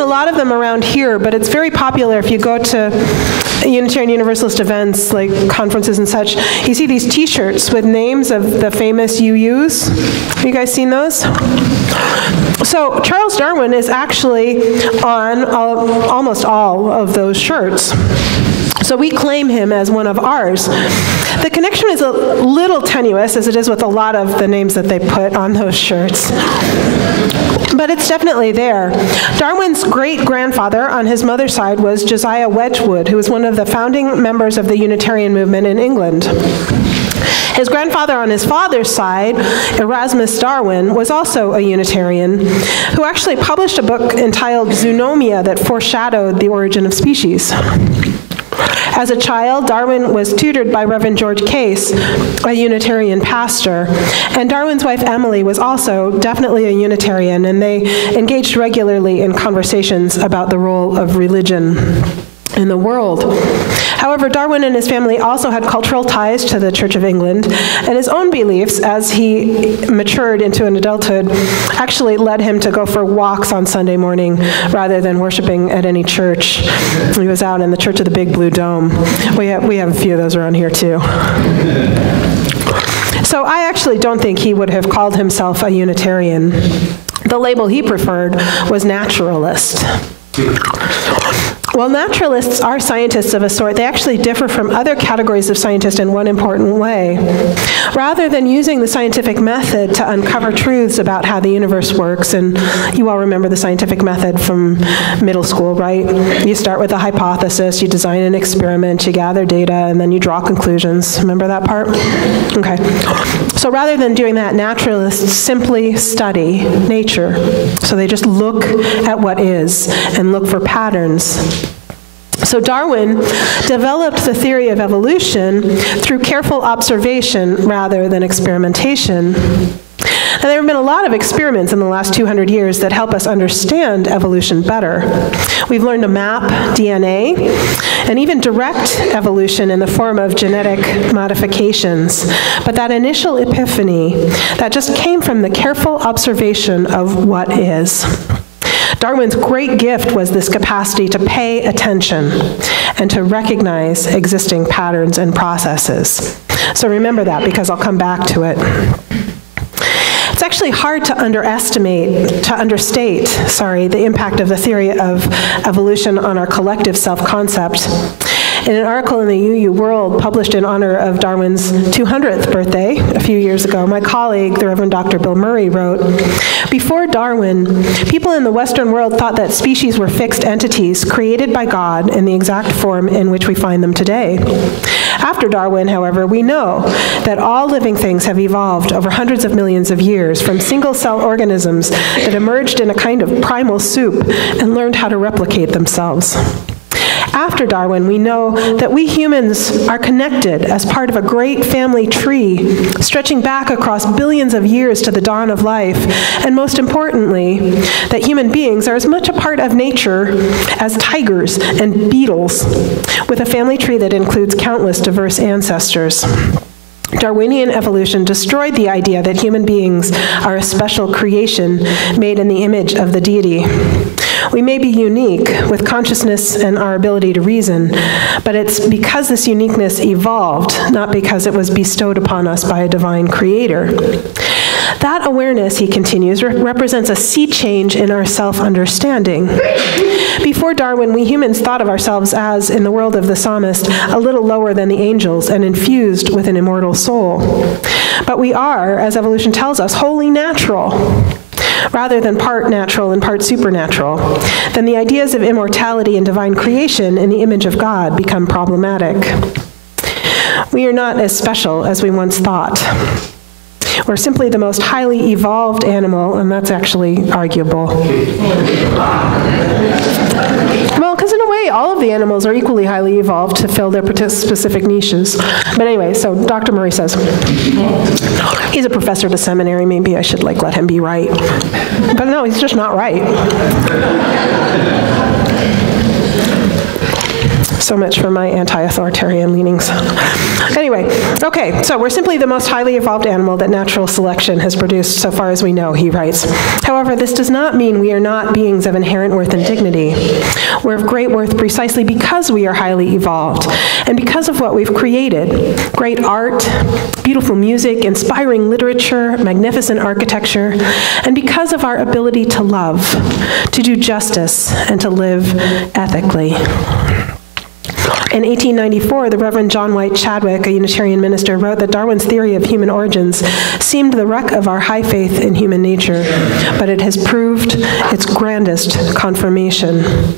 seen a lot of them around here, but it's very popular if you go to Unitarian Universalist events like conferences and such. You see these t-shirts with names of the famous UUs. Have you guys seen those? So Charles Darwin is actually on almost all of those shirts. So we claim him as one of ours. The connection is a little tenuous, as it is with a lot of the names that they put on those shirts. But it's definitely there. Darwin's great-grandfather on his mother's side was Josiah Wedgwood, who was one of the founding members of the Unitarian movement in England. His grandfather on his father's side, Erasmus Darwin, was also a Unitarian, who actually published a book entitled Zoonomia that foreshadowed the origin of species. As a child, Darwin was tutored by Reverend George Case, a Unitarian pastor, and Darwin's wife Emily was also definitely a Unitarian, and they engaged regularly in conversations about the role of religion in the world. However, Darwin and his family also had cultural ties to the Church of England, and his own beliefs as he matured into an adulthood actually led him to go for walks on Sunday morning rather than worshiping at any church. He was out in the Church of the Big Blue Dome. We have a few of those around here too. So I actually don't think he would have called himself a Unitarian. The label he preferred was naturalist. While naturalists are scientists of a sort, they actually differ from other categories of scientists in one important way. Rather than using the scientific method to uncover truths about how the universe works, and you all remember the scientific method from middle school, right? You start with a hypothesis, you design an experiment, you gather data, and then you draw conclusions. Remember that part? Okay. So rather than doing that, naturalists simply study nature. So they just look at what is and look for patterns. So Darwin developed the theory of evolution through careful observation rather than experimentation. Now, there have been a lot of experiments in the last 200 years that help us understand evolution better. We've learned to map DNA and even direct evolution in the form of genetic modifications. But that initial epiphany, that just came from the careful observation of what is. Darwin's great gift was this capacity to pay attention and to recognize existing patterns and processes. So remember that, because I'll come back to it. It's actually hard to understate, the impact of the theory of evolution on our collective self-concept. In an article in the UU World published in honor of Darwin's 200th birthday a few years ago, my colleague, the Reverend Dr. Bill Murray, wrote, "Before Darwin, people in the Western world thought that species were fixed entities created by God in the exact form in which we find them today. After Darwin, however, we know that all living things have evolved over hundreds of millions of years from single-cell organisms that emerged in a kind of primal soup and learned how to replicate themselves. After Darwin, we know that we humans are connected as part of a great family tree, stretching back across billions of years to the dawn of life, and most importantly, that human beings are as much a part of nature as tigers and beetles, with a family tree that includes countless diverse ancestors. Darwinian evolution destroyed the idea that human beings are a special creation made in the image of the deity. We may be unique with consciousness and our ability to reason, but it's because this uniqueness evolved, not because it was bestowed upon us by a divine creator. That awareness," he continues, "represents a sea change in our self-understanding. Before Darwin, we humans thought of ourselves as, in the world of the psalmist, a little lower than the angels and infused with an immortal soul. But we are, as evolution tells us, wholly natural, rather than part natural and part supernatural. Then the ideas of immortality and divine creation in the image of God become problematic. We are not as special as we once thought. We're simply the most highly evolved animal, and that's actually arguable. Well, because in a way, all of the animals are equally highly evolved to fill their specific niches. But anyway, so Dr. Murray says, he's a professor at a seminary, maybe I should let him be right. But no, he's just not right. So much for my anti-authoritarian leanings. Anyway, okay, so we're simply the most highly evolved animal that natural selection has produced so far as we know, he writes. However, this does not mean we are not beings of inherent worth and dignity. We're of great worth precisely because we are highly evolved, and because of what we've created: great art, beautiful music, inspiring literature, magnificent architecture, and because of our ability to love, to do justice, and to live ethically. In 1894, the Reverend John White Chadwick, a Unitarian minister, wrote that Darwin's theory of human origins seemed the wreck of our high faith in human nature, but it has proved its grandest confirmation.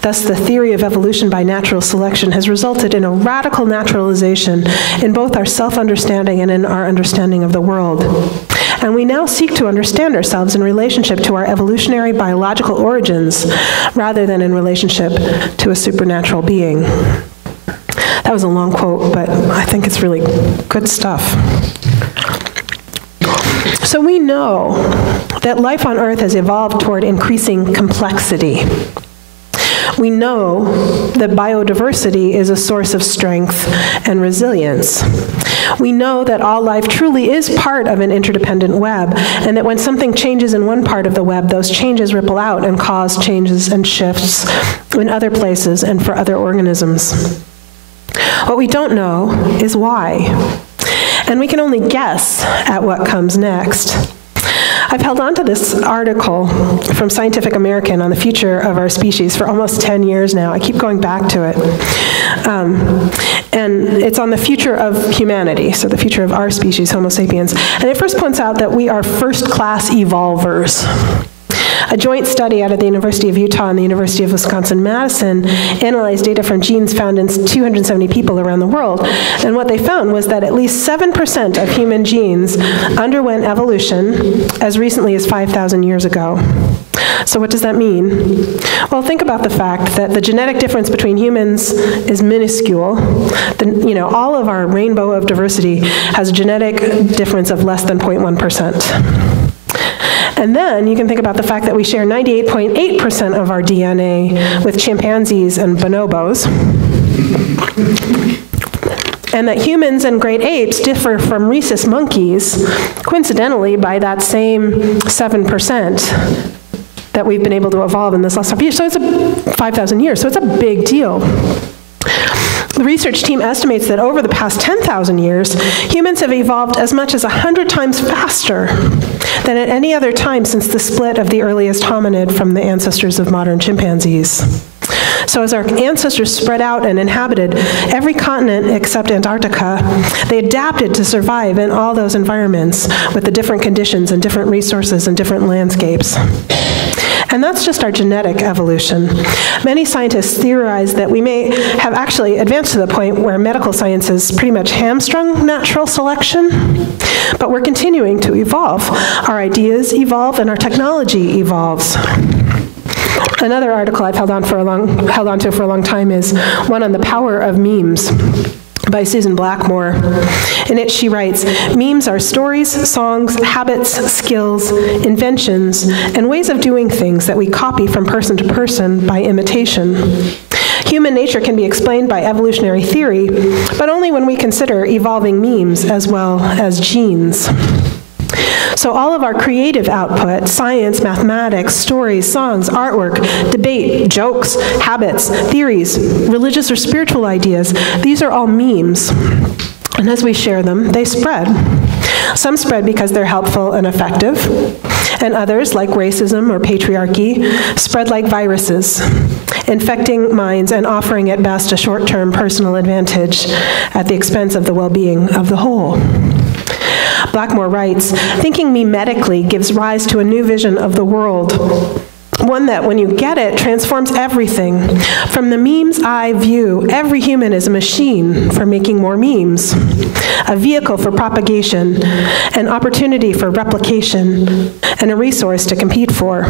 Thus, the theory of evolution by natural selection has resulted in a radical naturalization in both our self-understanding and in our understanding of the world. And we now seek to understand ourselves in relationship to our evolutionary biological origins rather than in relationship to a supernatural being. That was a long quote, but I think it's really good stuff. So we know that life on Earth has evolved toward increasing complexity. We know that biodiversity is a source of strength and resilience. We know that all life truly is part of an interdependent web, and that when something changes in one part of the web, those changes ripple out and cause changes and shifts in other places and for other organisms. What we don't know is why, and we can only guess at what comes next. I've held on to this article from Scientific American on the future of our species for almost 10 years now. I keep going back to it. And it's on the future of humanity, so the future of our species, Homo sapiens. And it first points out that we are first-class evolvers. A joint study out of the University of Utah and the University of Wisconsin-Madison analyzed data from genes found in 270 people around the world. And what they found was that at least 7% of human genes underwent evolution as recently as 5,000 years ago. So what does that mean? Well, think about the fact that the genetic difference between humans is minuscule. All of our rainbow of diversity has a genetic difference of less than 0.1%. And then you can think about the fact that we share 98.8% of our DNA with chimpanzees and bonobos, and that humans and great apes differ from rhesus monkeys, coincidentally, by that same 7% that we've been able to evolve in this last 5 years. So it's 5,000 years, so it's a big deal. The research team estimates that over the past 10,000 years, humans have evolved as much as 100 times faster than at any other time since the split of the earliest hominid from the ancestors of modern chimpanzees. So as our ancestors spread out and inhabited every continent except Antarctica, they adapted to survive in all those environments with the different conditions and different resources and different landscapes. And that's just our genetic evolution. Many scientists theorize that we may have actually advanced to the point where medical science has pretty much hamstrung natural selection, but we're continuing to evolve. Our ideas evolve and our technology evolves. Another article I've held on to for a long time is one on the power of memes by Susan Blackmore. In it, she writes, "Memes are stories, songs, habits, skills, inventions, and ways of doing things that we copy from person to person by imitation. Human nature can be explained by evolutionary theory, but only when we consider evolving memes as well as genes." So all of our creative output, science, mathematics, stories, songs, artwork, debate, jokes, habits, theories, religious or spiritual ideas, these are all memes. And as we share them, they spread. Some spread because they're helpful and effective, and others, like racism or patriarchy, spread like viruses, infecting minds and offering at best a short-term personal advantage at the expense of the well-being of the whole. Blackmore writes, "Thinking memetically gives rise to a new vision of the world, one that, when you get it, transforms everything. From the meme's eye view, every human is a machine for making more memes, a vehicle for propagation, an opportunity for replication, and a resource to compete for.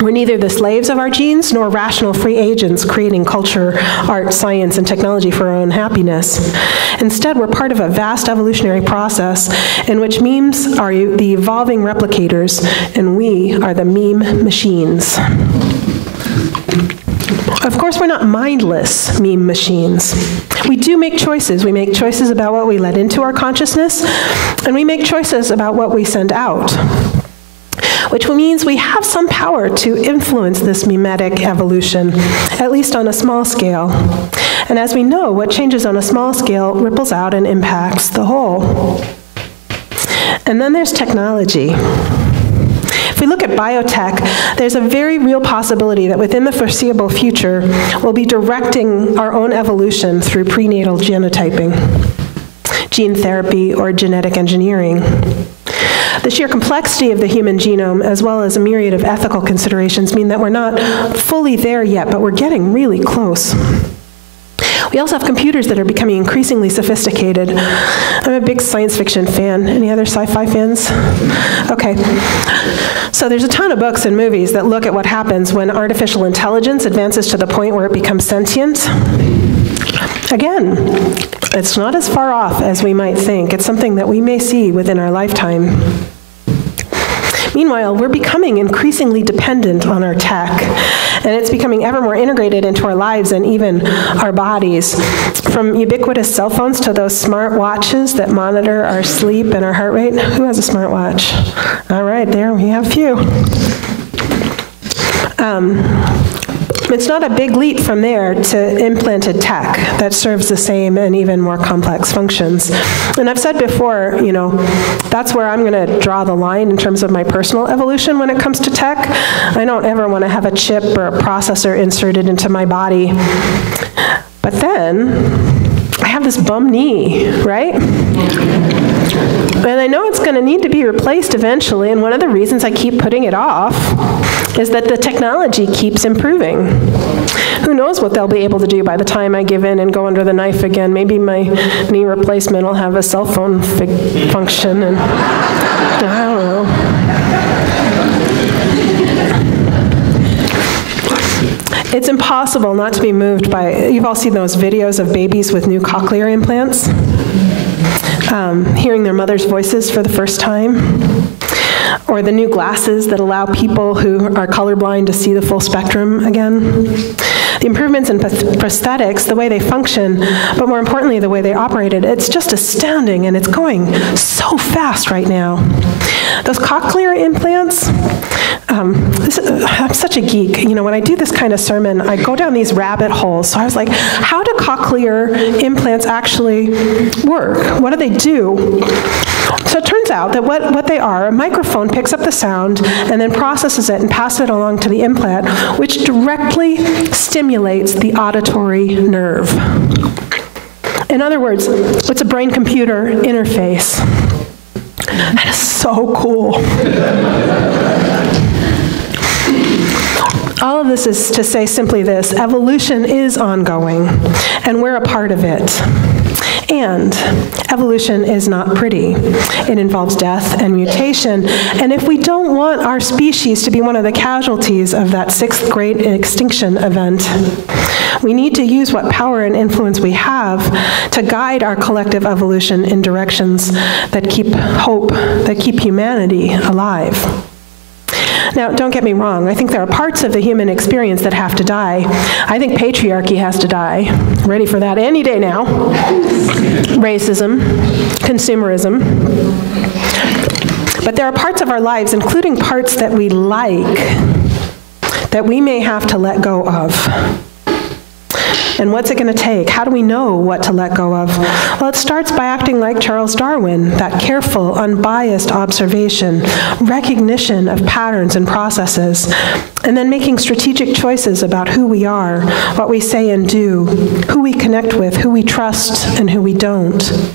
We're neither the slaves of our genes nor rational free agents creating culture, art, science, and technology for our own happiness. Instead, we're part of a vast evolutionary process in which memes are the evolving replicators, and we are the meme machines." Of course, we're not mindless meme machines. We do make choices. We make choices about what we let into our consciousness, and we make choices about what we send out, which means we have some power to influence this mimetic evolution, at least on a small scale. And as we know, what changes on a small scale ripples out and impacts the whole. And then there's technology. If we look at biotech, there's a very real possibility that within the foreseeable future, we'll be directing our own evolution through prenatal genotyping, gene therapy, or genetic engineering. The sheer complexity of the human genome, as well as a myriad of ethical considerations, mean that we're not fully there yet, but we're getting really close. We also have computers that are becoming increasingly sophisticated. I'm a big science fiction fan. Any other sci-fi fans? Okay. So there's a ton of books and movies that look at what happens when artificial intelligence advances to the point where it becomes sentient. Again, it's not as far off as we might think. It's something that we may see within our lifetime. Meanwhile, we're becoming increasingly dependent on our tech, and it's becoming ever more integrated into our lives and even our bodies. From ubiquitous cell phones to those smart watches that monitor our sleep and our heart rate. Who has a smart watch? All right, there we have a few. It's not a big leap from there to implanted tech that serves the same and even more complex functions. And I've said before, that's where I'm going to draw the line in terms of my personal evolution when it comes to tech. I don't ever want to have a chip or a processor inserted into my body. But then, I have this bum knee, right? And I know it's going to need to be replaced eventually, and one of the reasons I keep putting it off is that the technology keeps improving. Who knows what they'll be able to do by the time I give in and go under the knife again. Maybe my knee replacement will have a cell phone function, and I don't know. It's impossible not to be moved by, you've all seen those videos of babies with new cochlear implants, hearing their mother's voices for the first time, or the new glasses that allow people who are colorblind to see the full spectrum again. The improvements in prosthetics, the way they function, but more importantly, the way they operated, it's just astounding, and it's going so fast right now. Those cochlear implants, I'm such a geek. When I do this kind of sermon, I go down these rabbit holes. So I was like, how do cochlear implants actually work? What do they do? So it turns out that what they are, a microphone picks up the sound and then processes it and passes it along to the implant, which directly stimulates the auditory nerve. In other words, it's a brain-computer interface. That is so cool. All of this is to say simply this: evolution is ongoing, and we're a part of it. And evolution is not pretty. It involves death and mutation, and if we don't want our species to be one of the casualties of that 6th great extinction event, we need to use what power and influence we have to guide our collective evolution in directions that keep hope, that keep humanity alive. Now, don't get me wrong. I think there are parts of the human experience that have to die. I think patriarchy has to die. Ready for that any day now. Racism, consumerism. But there are parts of our lives, including parts that we like, that we may have to let go of. And what's it going to take? How do we know what to let go of? Well, it starts by acting like Charles Darwin, that careful, unbiased observation, recognition of patterns and processes, and then making strategic choices about who we are, what we say and do, who we connect with, who we trust, and who we don't.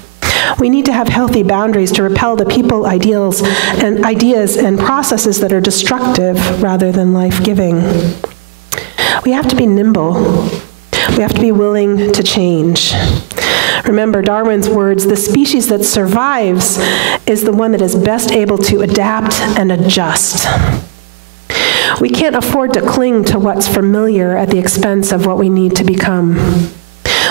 We need to have healthy boundaries to repel the people, ideals, and ideas and processes that are destructive rather than life-giving. We have to be nimble. We have to be willing to change. Remember Darwin's words, the species that survives is the one that is best able to adapt and adjust. We can't afford to cling to what's familiar at the expense of what we need to become.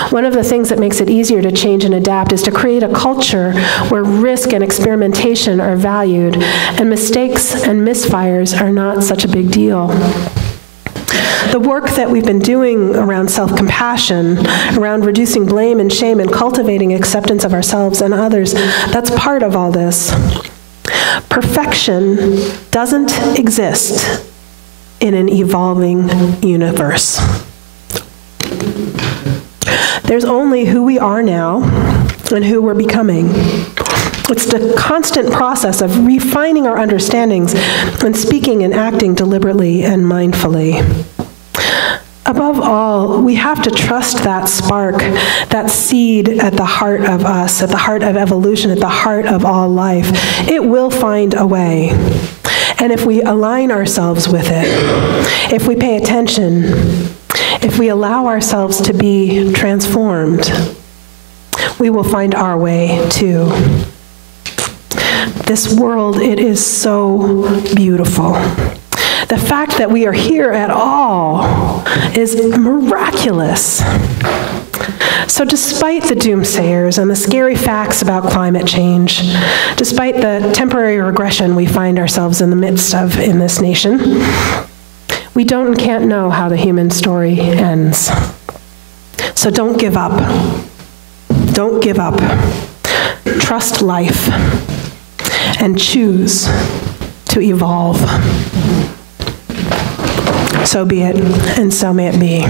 One of the things that makes it easier to change and adapt is to create a culture where risk and experimentation are valued, and mistakes and misfires are not such a big deal. The work that we've been doing around self-compassion, around reducing blame and shame and cultivating acceptance of ourselves and others, that's part of all this. Perfection doesn't exist in an evolving universe. There's only who we are now and who we're becoming. It's the constant process of refining our understandings and speaking and acting deliberately and mindfully. Above all, we have to trust that spark, that seed at the heart of us, at the heart of evolution, at the heart of all life. It will find a way. And if we align ourselves with it, if we pay attention, if we allow ourselves to be transformed, we will find our way too. This world, it is so beautiful. The fact that we are here at all is miraculous. So despite the doomsayers and the scary facts about climate change, despite the temporary regression we find ourselves in the midst of in this nation, we don't and can't know how the human story ends. So don't give up. Don't give up. Trust life and choose to evolve. So be it, and so may it be.